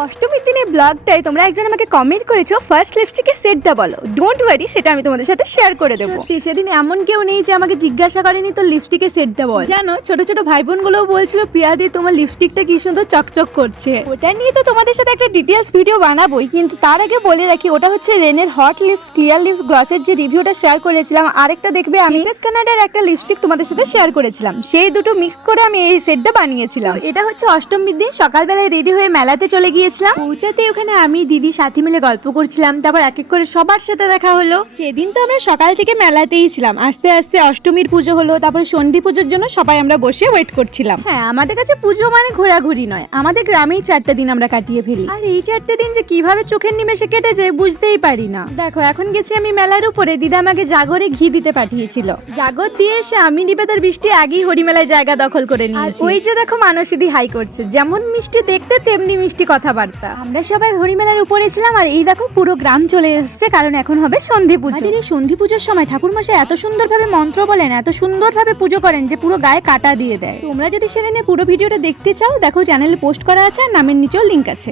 অষ্টমীর দিনের ব্লগটাই তোমরা একজন আমাকে কমেন্ট করেছো ফার্স্ট লিপস্টিকের সেটটা বলো। ডোন্ট ওয়ারি, সেটা আমি তোমাদের সাথে শেয়ার করে দেবো। সেদিন এমন কেউ নেই যে আমাকে জিজ্ঞাসা করেনি তো লিপস্টিকের সেটটা বল। জানো, ছোট ছোট ভাই বোনগুলোও বলছিল প্রিয়াদি তোমার লিপস্টিকটা কি সুন্দর চকচক করছে। ওটা নিয়ে তো তোমাদের সাথে একটা ডিটেলস ভিডিও বানাবোই, কিন্তু তার আগে বলে রাখি ওটা হচ্ছে রেনের হট লিপস ক্লিয়ার লিপস গ্লসের যে রিভিউটা শেয়ার করেছিলাম। আরেকটা দেখবে আমি কানাডার একটা লিপস্টিক তোমাদের সাথে শেয়ার করেছিলাম, সেই দুটো মিক্স করে আমি এই সেটটা বানিয়েছিলাম। এটা হচ্ছে অষ্টমীর দিন সকালবেলায় রেডি হয়ে মেলাতে চলে গিয়েছিলাম। পৌঁছাতে ওখানে আমি দিদি সাথী মিলে গল্প করছিলাম, তারপর এক এক করে সবার সাথে দেখা হলো। সেদিন তো আমরা সকাল থেকে মেলাতেই ছিলাম, আস্তে আস্তে অষ্টমীর পুজো হলো, তারপর সন্ধি পুজোর জন্য সবাই আমরা বসে ওয়েট করছিলাম। হ্যাঁ, আমাদের কাছে পুজো মানে ঘোরাঘুরি নয়, আমাদের গ্রামেই 4টা দিন আমরা কাটিয়ে ফেলি। আর এই 4টে দিন যে কিভাবে চোখের নিমেষে কেটে যায় বুঝতেই পারি না। দেখো, এখন গেছি আমি মেলার উপরে, দিদা আমাকে জাগরে ঘি দিতে পাঠিয়েছিল। জাগর দিয়ে এসে আমি নিবেদার বৃষ্টি আগেই হরিমেলায় জায়গা দখল করে নিয়েছি। ওই যে দেখো মানসীদি হাই করছে, যেমন মিষ্টি দেখতে তেমনি মিষ্টি কথাবার্তা। আমরা সবাই হরিমেলার উপরে ছিলাম, আর এই দেখো পুরো গ্রাম চলে এসেছে, কারণ এখন হবে সন্ধি পুজো। আমাদের এই সন্ধি পুজোর সময় ঠাকুরমশাই এত সুন্দরভাবে মন্ত্র বলেন, এত সুন্দরভাবে পুজো করেন যে পুরো গায়ে কাটা দিয়ে দেয়। তোমরা যদি সেদিনের পুরো ভিডিওটা দেখতে চাও, দেখো চ্যানেলে পোস্ট করা আছে আর নামের নিচেও লিংক আছে।